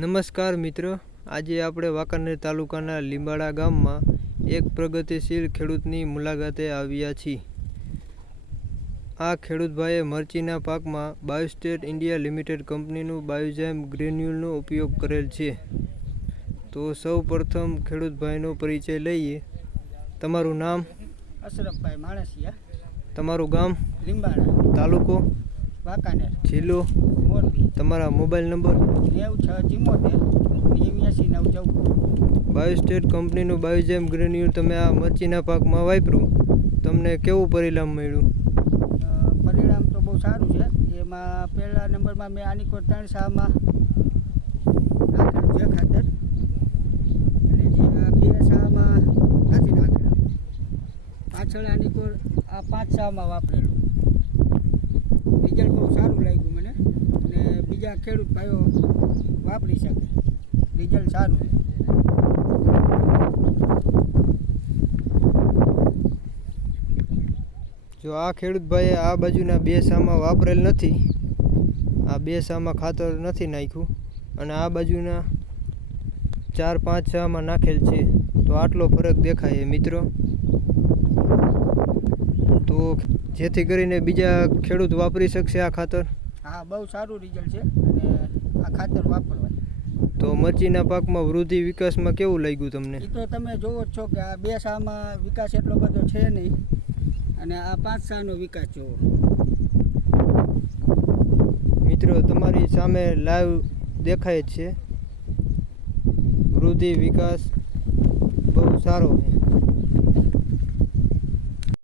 નમસ્કાર મિત્રો. આજે આપણે વાંકાનેર તાલુકાના લીંબાડા ગામમાં એક પ્રગતિશીલ ખેડૂતની મુલાકાતે આવ્યા છીએ. આ ખેડૂતભાઈએ મરચીના પાકમાં બાયોસ્ટેટ ઇન્ડિયા લિમિટેડ કંપનીનું બાયોજેમ ગ્રેન્યુલનો ઉપયોગ કરેલ છે. તો સૌ પ્રથમ ખેડૂતભાઈનો પરિચય લઈએ. તમારું નામ? અશરફભાઈ માણસિયા. તમારું ગામ? લીંબાણા તાલુકો? વાંકાનેર. જિલ્લો? મોરબી. તમારા મોબાઈલ નંબર? નેવું છ ચિમ્મોતેર નેવ્યાસી નવ ચૌદ. બાયોસ્ટેટ કંપનીનું બાયોજેમ ગ્રેન્યુલ તમે આ મરચીના પાકમાં વાપર્યું તમને કેવું પરિણામ મળ્યું? પરિણામ તો બહુ સારું છે. એમાં પહેલા નંબરમાં મેં આની કોઈ ત્રણ શાહમાં નાખેલું છે ખાતર. અને જે બે શાહમાં નથી નાખેલું. પાછળ આની કોઈ આ પાંચ શાહમાં વાપરેલું. રિઝલ્ટ બહુ સારું લાગ્યું મને. અને બીજા ખેડૂત ભાઈઓ વાપરી શકે. રિઝલ્ટ સારું છે. જો આ ખેડૂતભાઈએ આ બાજુના બે સામાં વાપરેલ નથી, આ બે સામાં ખાતર નથી નાખ્યું અને આ બાજુના ચાર પાંચ સામાં નાખેલ છે, તો આટલો ફરક દેખાય મિત્રો. તો જેથી કરીને બીજા ખેડૂત વાપરી શકશે આ ખાતર? હા બહુ સારું રિઝલ્ટ છે અને આ ખાતર વાપરવાય તો મરચીના પાકમાં વૃદ્ધિ વિકાસમાં કેવું લાગ્યું તમને? એ તો તમે જોવો જ છો કે આ બે શામાં વિકાસ એટલો બધો છે નહીં. અને આ પાંચ શાનો વિકાસ જોવો. મિત્રો તમારી સામે લાઈવ દેખાય છે. વૃદ્ધિ વિકાસ બહુ સારો છે.